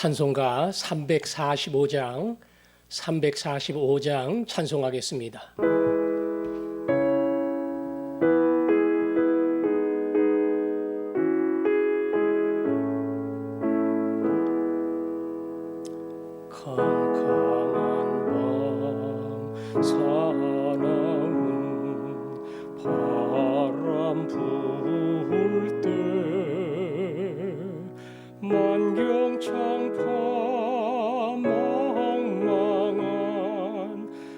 찬송가 345장 찬송하겠습니다. 캄캄한 밤 사나운 바람 불 때 만경창파 망망한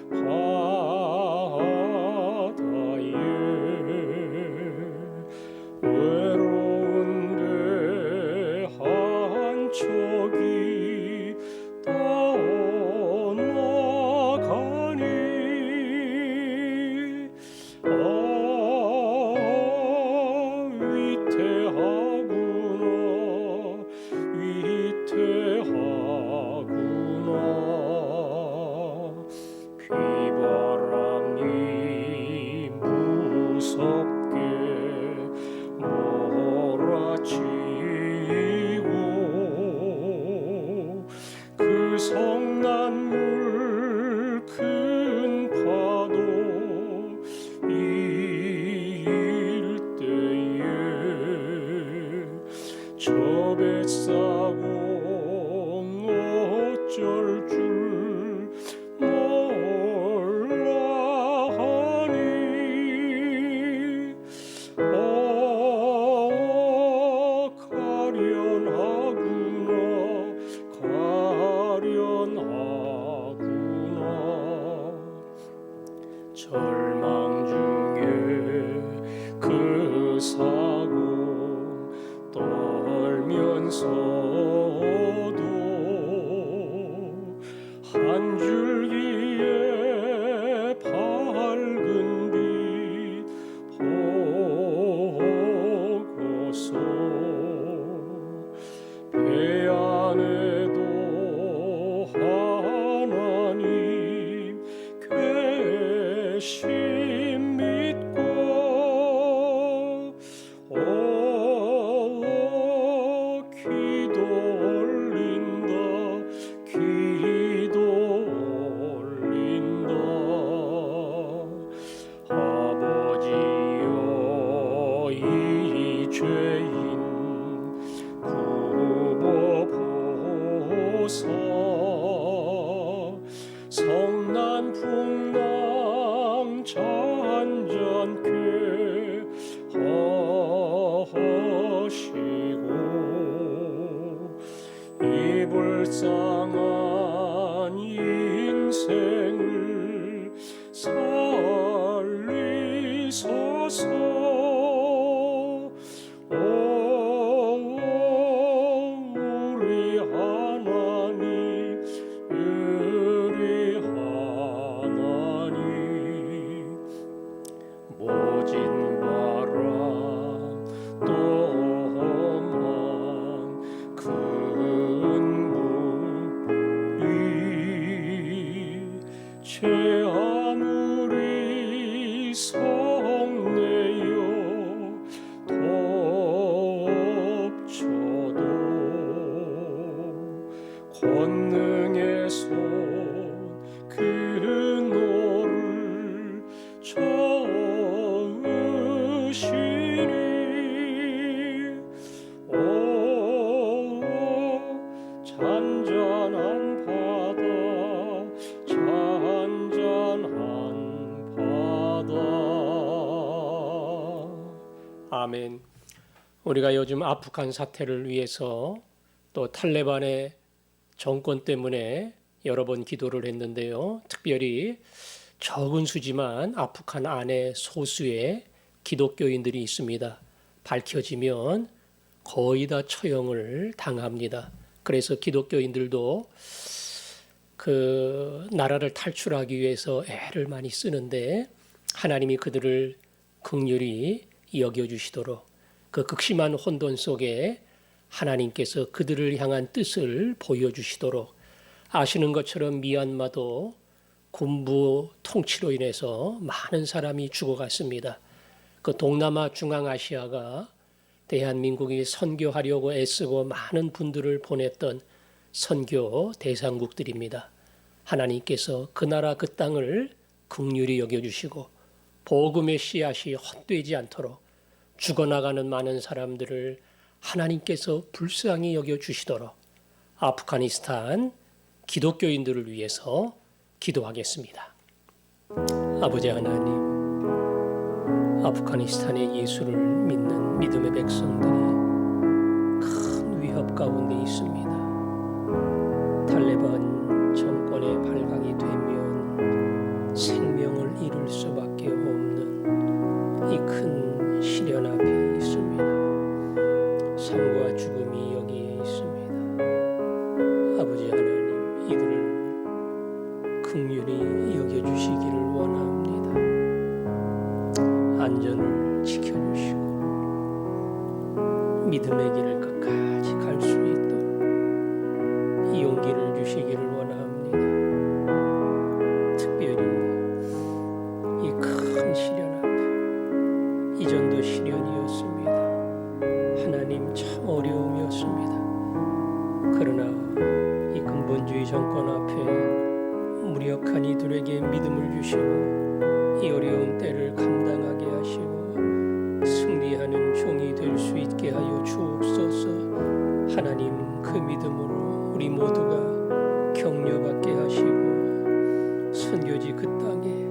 바다에 외로운 배 한 척이 떠나가니 위태하구나. 비바람이 무섭게 몰아치고 그 성난물 큰 파도 일 때에 저 뱃사공 어쩔 줄 몰라 하니 가련하구나. 절망 중에 그 사고 떨면서도 한 줄기의 밝은 빛 보고서 배 안에도 하나님 계심 믿고 기도 올린다. 아버지여 이 죄인 굽어보사 성난 풍랑 잔잔케 하시고 이 불쌍한 인생을 살리소서. 우리 하나님 모진 바람 또한 큰 물이 제 아무리 성내어 덮쳐도 권능의 손 그 너를 저으시니 잔잔한 바다. 아멘. 우리가 요즘 아프간 사태를 위해서 또 탈레반의 정권 때문에 여러 번 기도를 했는데요. 특별히 적은 수지만 아프간 안에 소수의 기독교인들이 있습니다. 밝혀지면 거의 다 처형을 당합니다. 그래서 기독교인들도 그 나라를 탈출하기 위해서 애를 많이 쓰는데 하나님이 그들을 긍휼히 여겨주시도록 그 극심한 혼돈 속에 하나님께서 그들을 향한 뜻을 보여주시도록 아시는 것처럼 미얀마도 군부 통치로 인해서 많은 사람이 죽어갔습니다. 그 동남아 중앙아시아가 대한민국이 선교하려고 애쓰고 많은 분들을 보냈던 선교 대상국들입니다. 하나님께서 그 나라 그 땅을 긍휼히 여겨주시고 복음의 씨앗이 헛되지 않도록 죽어나가는 많은 사람들을 하나님께서 불쌍히 여겨주시도록 아프가니스탄 기독교인들을 위해서 기도하겠습니다. 아버지 하나님, 아프가니스탄의 예수를 믿는 믿음의 백성들이 큰 위협 가운데 있습니다. 탈레반 정권의 발각이 되면 생명을 잃을 수밖에 없는 이 큰 시련 앞에 있습니다. 삶과 죽음이 여기에 있습니다. 아버지 하나님, 이들을 긍휼히 여겨주시기를 원합니다. 안전을 지켜주시고 믿음의 길을 끝까지 갈 수 있도록 이 용기를 주시기를 원합니다. 특별히 이 큰 시련 앞에, 이전도 시련이었습니다. 하나님, 참 어려움이었습니다. 그러나 이 근본주의 정권 앞에 무력한 이들에게 믿음을 주시고 이 어려운 때를 감당하게 하시고 승리하는 종이 될 수 있게 하여 주옵소서. 하나님, 그 믿음으로 우리 모두가 격려받게 하시고 선교지 그 땅에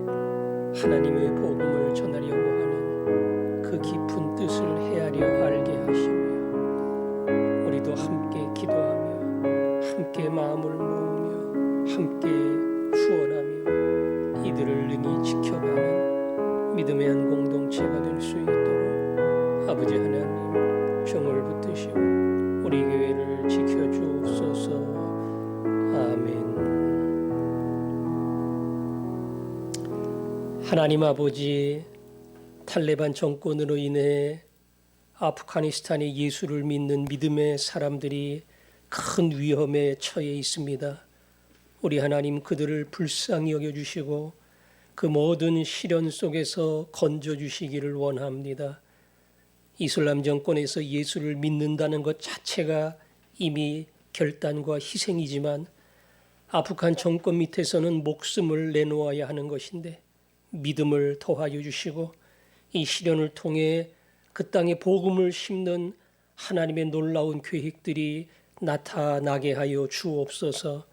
하나님의 복음을 전하려고 하는 그 깊은 뜻을 헤아려 알게 하시며 우리도 함께 기도하며 함께 마음을 모으며 함께 후원하며 이들을 능히 지켜가는 믿음의 한 공동체가 될 수 있도록 아버지 하나님 종을 붙드시고 우리 교회를 지켜주옵소서. 아멘. 하나님 아버지, 탈레반 정권으로 인해 아프가니스탄의 예수를 믿는 믿음의 사람들이 큰 위험에 처해 있습니다. 우리 하나님, 그들을 불쌍히 여겨주시고 그 모든 시련 속에서 건져주시기를 원합니다. 이슬람 정권에서 예수를 믿는다는 것 자체가 이미 결단과 희생이지만 아프간 정권 밑에서는 목숨을 내놓아야 하는 것인데 믿음을 더하여 주시고 이 시련을 통해 그 땅에 복음을 심는 하나님의 놀라운 계획들이 나타나게 하여 주옵소서.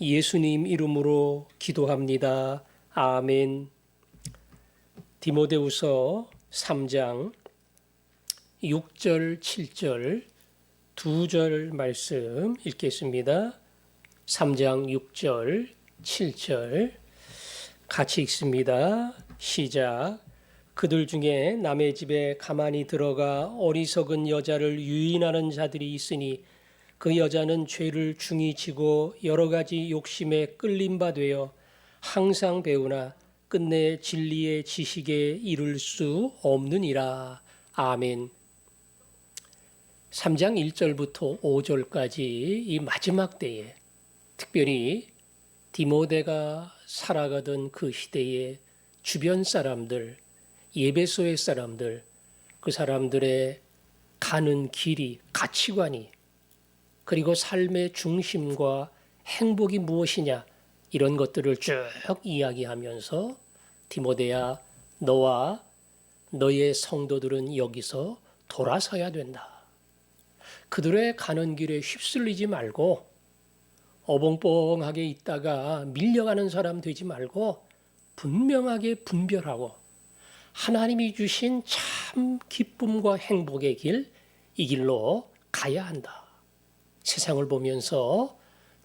예수님 이름으로 기도합니다. 아멘. 디모데후서 3장 6절 7절 두 절 말씀 읽겠습니다. 3장 6절 7절 같이 읽습니다. 시작. 그들 중에 남의 집에 가만히 들어가 어리석은 여자를 유인하는 자들이 있으니 그 여자는 죄를 중히 지고 여러 가지 욕심에 끌린 바 되어 항상 배우나 끝내 진리의 지식에 이를 수 없느니라. 아멘. 3장 1절부터 5절까지 이 마지막 때에 특별히 디모데가 살아가던 그 시대의 주변 사람들, 예배소의 사람들, 그 사람들의 가는 길이, 가치관이, 그리고 삶의 중심과 행복이 무엇이냐, 이런 것들을 쭉 이야기하면서 디모데야, 너와 너의 성도들은 여기서 돌아서야 된다. 그들의 가는 길에 휩쓸리지 말고 어벙벙하게 있다가 밀려가는 사람 되지 말고 분명하게 분별하고 하나님이 주신 참 기쁨과 행복의 길, 이 길로 가야 한다. 세상을 보면서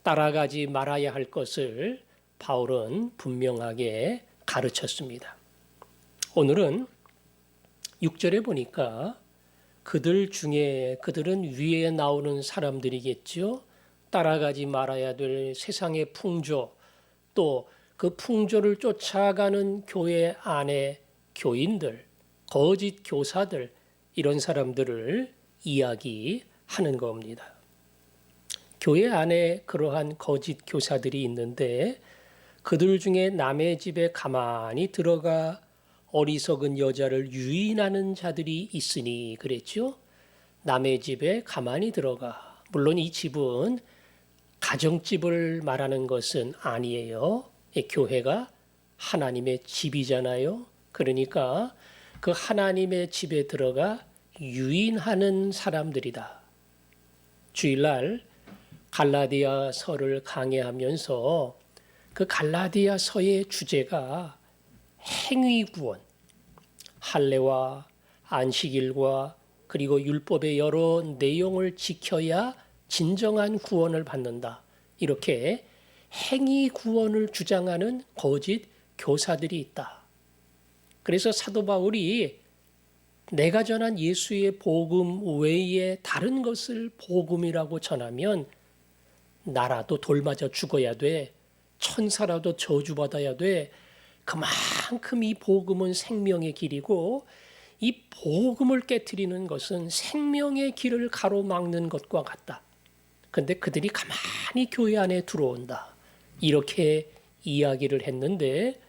따라가지 말아야 할 것을 바울은 분명하게 가르쳤습니다. 오늘은 6절에 보니까 그들 중에 그들은 위에 나오는 사람들이겠죠. 따라가지 말아야 될 세상의 풍조, 또 그 풍조를 쫓아가는 교회 안에 교인들, 거짓 교사들, 이런 사람들을 이야기하는 겁니다. 교회 안에 그러한 거짓 교사들이 있는데 그들 중에 남의 집에 가만히 들어가 어리석은 여자를 유인하는 자들이 있으니 그랬죠. 남의 집에 가만히 들어가. 물론 이 집은 가정집을 말하는 것은 아니에요. 교회가 하나님의 집이잖아요. 그러니까 그 하나님의 집에 들어가 유인하는 사람들이다. 주일날 갈라디아서를 강해하면서 그 갈라디아서의 주제가 행위구원, 할례와 안식일과 그리고 율법의 여러 내용을 지켜야 진정한 구원을 받는다. 이렇게 행위 구원을 주장하는 거짓 교사들이 있다. 그래서 사도 바울이 내가 전한 예수의 복음 외에 다른 것을 복음이라고 전하면 나라도 돌맞아 죽어야 돼. 천사라도 저주받아야 돼. 그만큼 이 복음은 생명의 길이고 이 복음을 깨트리는 것은 생명의 길을 가로막는 것과 같다. 근데 그들이 가만히 교회 안에 들어온다. 이렇게 이야기를 했는데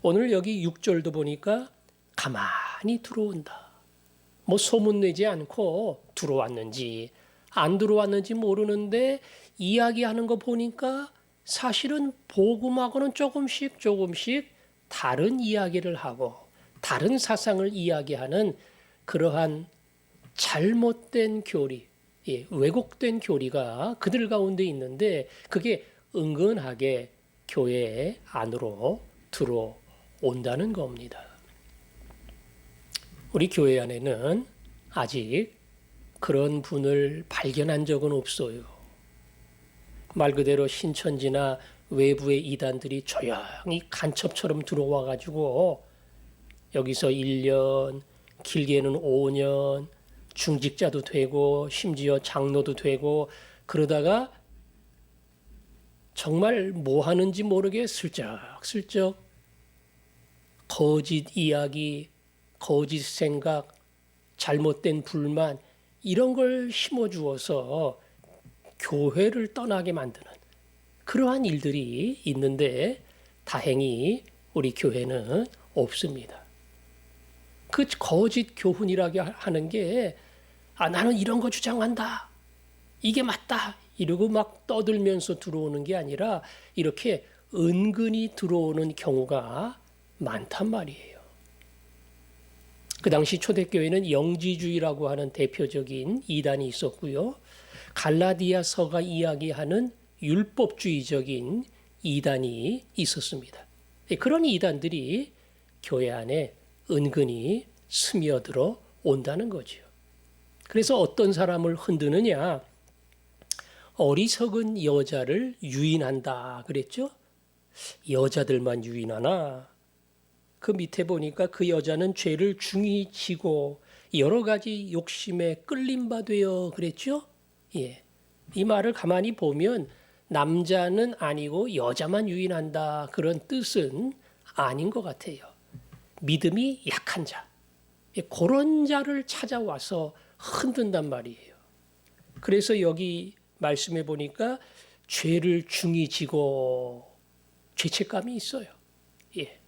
오늘 여기 6절도 보니까 가만히 들어온다. 뭐 소문내지 않고 들어왔는지 안 들어왔는지 모르는데 이야기하는 거 보니까 사실은 복음하고는 조금씩 다른 이야기를 하고 다른 사상을 이야기하는 그러한 잘못된 교리, 왜곡된 교리가 그들 가운데 있는데 그게 은근하게 교회 안으로 들어온다는 겁니다. 우리 교회 안에는 아직 그런 분을 발견한 적은 없어요. 말 그대로 신천지나 외부의 이단들이 조용히 간첩처럼 들어와 가지고 여기서 1년, 길게는 5년, 중직자도 되고 심지어 장로도 되고 그러다가 정말 뭐 하는지 모르게 슬쩍슬쩍 거짓 이야기, 거짓 생각, 잘못된 불만 이런 걸 심어주어서 교회를 떠나게 만드는 그러한 일들이 있는데 다행히 우리 교회는 없습니다. 그 거짓 교훈이라고 하는 게 나는 이런 거 주장한다. 이게 맞다. 이러고 막 떠들면서 들어오는 게 아니라 이렇게 은근히 들어오는 경우가 많단 말이에요. 그 당시 초대교회는 영지주의라고 하는 대표적인 이단이 있었고요. 갈라디아서가 이야기하는 율법주의적인 이단이 있었습니다. 그런 이단들이 교회 안에 은근히 스며들어 온다는 거죠. 그래서 어떤 사람을 흔드느냐? 어리석은 여자를 유인한다 그랬죠? 여자들만 유인하나? 그 밑에 보니까 그 여자는 죄를 중히 지고 여러 가지 욕심에 끌림바 되어 그랬죠? 예. 이 말을 가만히 보면 남자는 아니고 여자만 유인한다 그런 뜻은 아닌 것 같아요. 믿음이 약한 자, 그런 자를 찾아와서 흔든단 말이에요. 그래서 여기 말씀해 보니까 죄를 중히 지고 죄책감이 있어요. 예.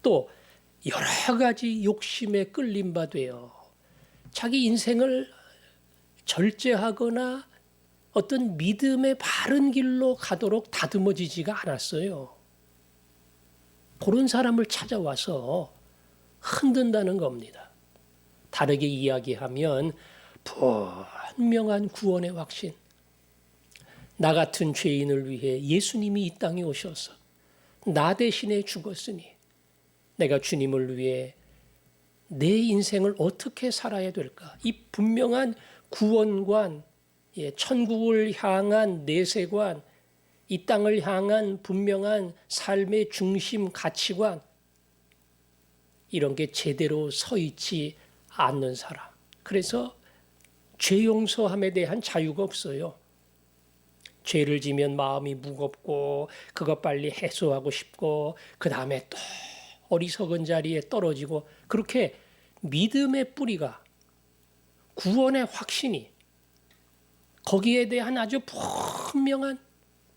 또 여러 가지 욕심에 끌림바 되어 자기 인생을 절제하거나 어떤 믿음의 바른 길로 가도록 다듬어지지가 않았어요. 그런 사람을 찾아와서 흔든다는 겁니다. 다르게 이야기하면 분명한 구원의 확신. 나 같은 죄인을 위해 예수님이 이 땅에 오셔서 나 대신에 죽었으니 내가 주님을 위해 내 인생을 어떻게 살아야 될까? 이 분명한 구원관, 천국을 향한 내세관, 이 땅을 향한 분명한 삶의 중심 가치관, 이런 게 제대로 서 있지 않는 사람. 그래서 죄 용서함에 대한 자유가 없어요. 죄를 지면 마음이 무겁고 그것 빨리 해소하고 싶고 그 다음에 또 어리석은 자리에 떨어지고 그렇게 믿음의 뿌리가 구원의 확신이 거기에 대한 아주 분명한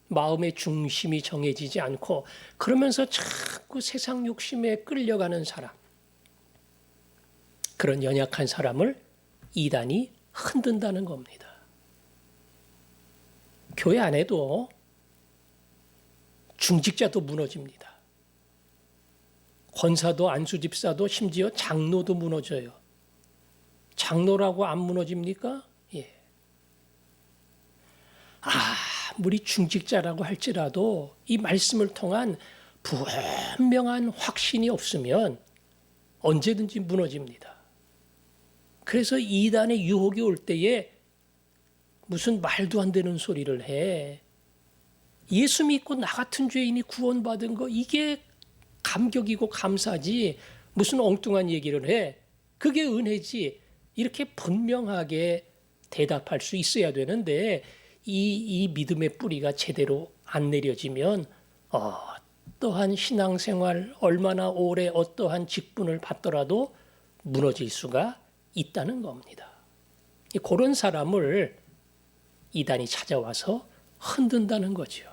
마음의 중심이 정해지지 않고 그러면서 자꾸 세상 욕심에 끌려가는 사람, 그런 연약한 사람을 이단이 흔든다는 겁니다. 교회 안에도 중직자도 무너집니다. 권사도 안수집사도 심지어 장로도 무너져요. 장로라고 안 무너집니까? 예. 아무리 중직자라고 할지라도 이 말씀을 통한 분명한 확신이 없으면 언제든지 무너집니다. 그래서 이단의 유혹이 올 때에 무슨 말도 안 되는 소리를 해. 예수 믿고 나 같은 죄인이 구원받은 거 이게 감격이고 감사지 무슨 엉뚱한 얘기를 해. 그게 은혜지. 이렇게 분명하게 대답할 수 있어야 되는데 이 믿음의 뿌리가 제대로 안 내려지면 어떠한 신앙생활 얼마나 오래 어떠한 직분을 받더라도 무너질 수가 있다는 겁니다. 그런 사람을 이단이 찾아와서 흔든다는 거죠.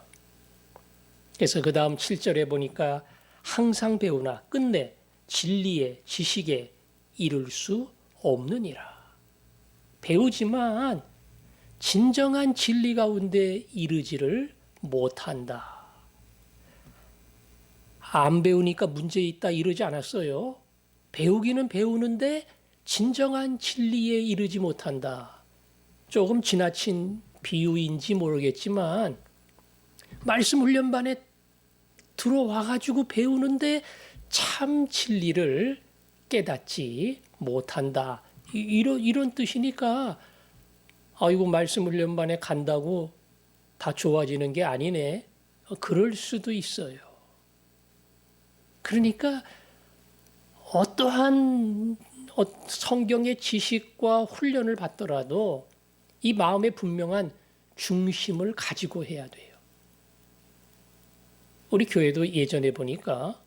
그래서 그 다음 7절에 보니까 항상 배우나 끝내 진리의 지식에 이를 수 없느니라. 배우지만 진정한 진리 가운데 이르지를 못한다. 안 배우니까 문제 있다 이러지 않았어요. 배우기는 배우는데 진정한 진리에 이르지 못한다. 조금 지나친 비유인지 모르겠지만 말씀 훈련반에 들어와가지고 배우는데 참 진리를 깨닫지 못한다. 이런 뜻이니까 아이고 말씀 훈련반에 간다고 다 좋아지는 게 아니네. 그럴 수도 있어요. 그러니까 어떠한 성경의 지식과 훈련을 받더라도 이 마음에 분명한 중심을 가지고 해야 돼요. 우리 교회도 예전에 보니까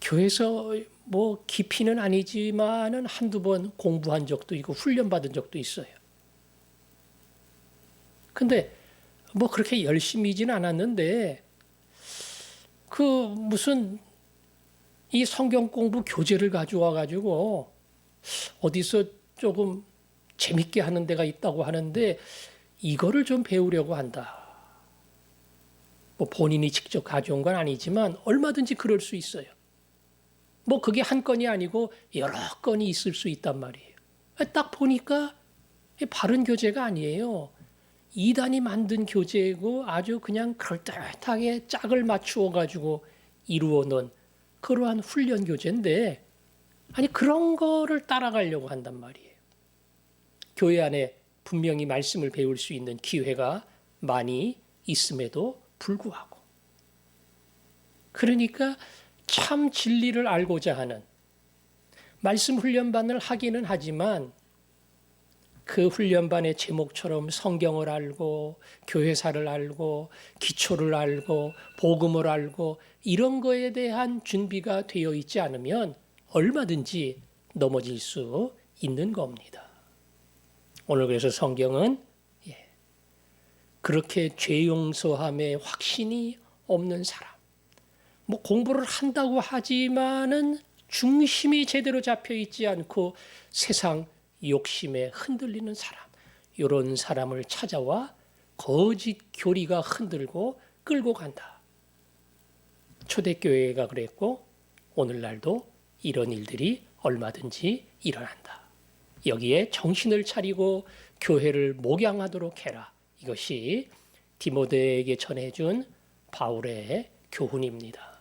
교회에서 뭐 깊이는 아니지만은 한두 번 공부한 적도 있고 훈련받은 적도 있어요. 근데 뭐 그렇게 열심히지는 않았는데 그 무슨 이 성경 공부 교재를 가져와 가지고 어디서 조금 재밌게 하는 데가 있다고 하는데 이거를 좀 배우려고 한다. 뭐 본인이 직접 가져온 건 아니지만 얼마든지 그럴 수 있어요. 뭐 그게 한 건이 아니고 여러 건이 있을 수 있단 말이에요. 딱 보니까 바른 교재가 아니에요. 이단이 만든 교재이고 아주 그냥 그럴듯하게 짝을 맞추어 가지고 이루어 놓은 그러한 훈련 교재인데 아니 그런 거를 따라가려고 한단 말이에요. 교회 안에 분명히 말씀을 배울 수 있는 기회가 많이 있음에도 불구하고 그러니까 참 진리를 알고자 하는 말씀 훈련반을 하기는 하지만 그 훈련반의 제목처럼 성경을 알고 교회사를 알고 기초를 알고 복음을 알고 이런 거에 대한 준비가 되어 있지 않으면 얼마든지 넘어질 수 있는 겁니다. 오늘 그래서 성경은 그렇게 죄 용서함에 확신이 없는 사람, 뭐 공부를 한다고 하지만은 중심이 제대로 잡혀 있지 않고 세상 욕심에 흔들리는 사람, 이런 사람을 찾아와 거짓 교리가 흔들고 끌고 간다. 초대교회가 그랬고 오늘날도 이런 일들이 얼마든지 일어난다. 여기에 정신을 차리고 교회를 목양하도록 해라. 이것이 디모데에게 전해준 바울의 교훈입니다.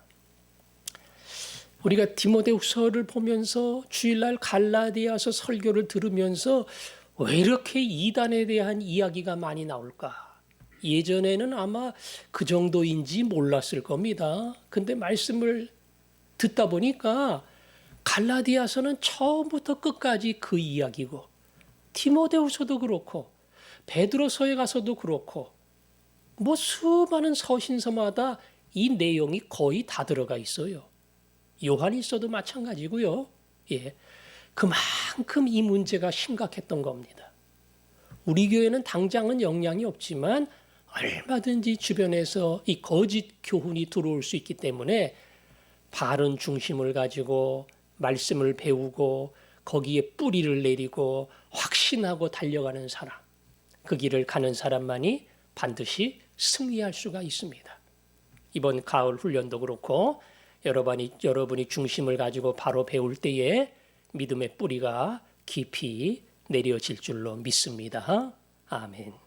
우리가 디모데후서를 보면서 주일날 갈라디아서 설교를 들으면서 왜 이렇게 이단에 대한 이야기가 많이 나올까? 예전에는 아마 그 정도인지 몰랐을 겁니다. 근데 말씀을 듣다 보니까 갈라디아서는 처음부터 끝까지 그 이야기고 디모데후서도 그렇고 베드로서에 가서도 그렇고 뭐 수많은 서신서마다 이 내용이 거의 다 들어가 있어요. 요한일서도 마찬가지고요. 그만큼 이 문제가 심각했던 겁니다. 우리 교회는 당장은 영향이 없지만 얼마든지 주변에서 이 거짓 교훈이 들어올 수 있기 때문에 바른 중심을 가지고 말씀을 배우고 거기에 뿌리를 내리고 확신하고 달려가는 사람, 그 길을 가는 사람만이 반드시 승리할 수가 있습니다. 이번 가을 훈련도 그렇고 여러분이 중심을 가지고 바로 배울 때에 믿음의 뿌리가 깊이 내려질 줄로 믿습니다. 아멘.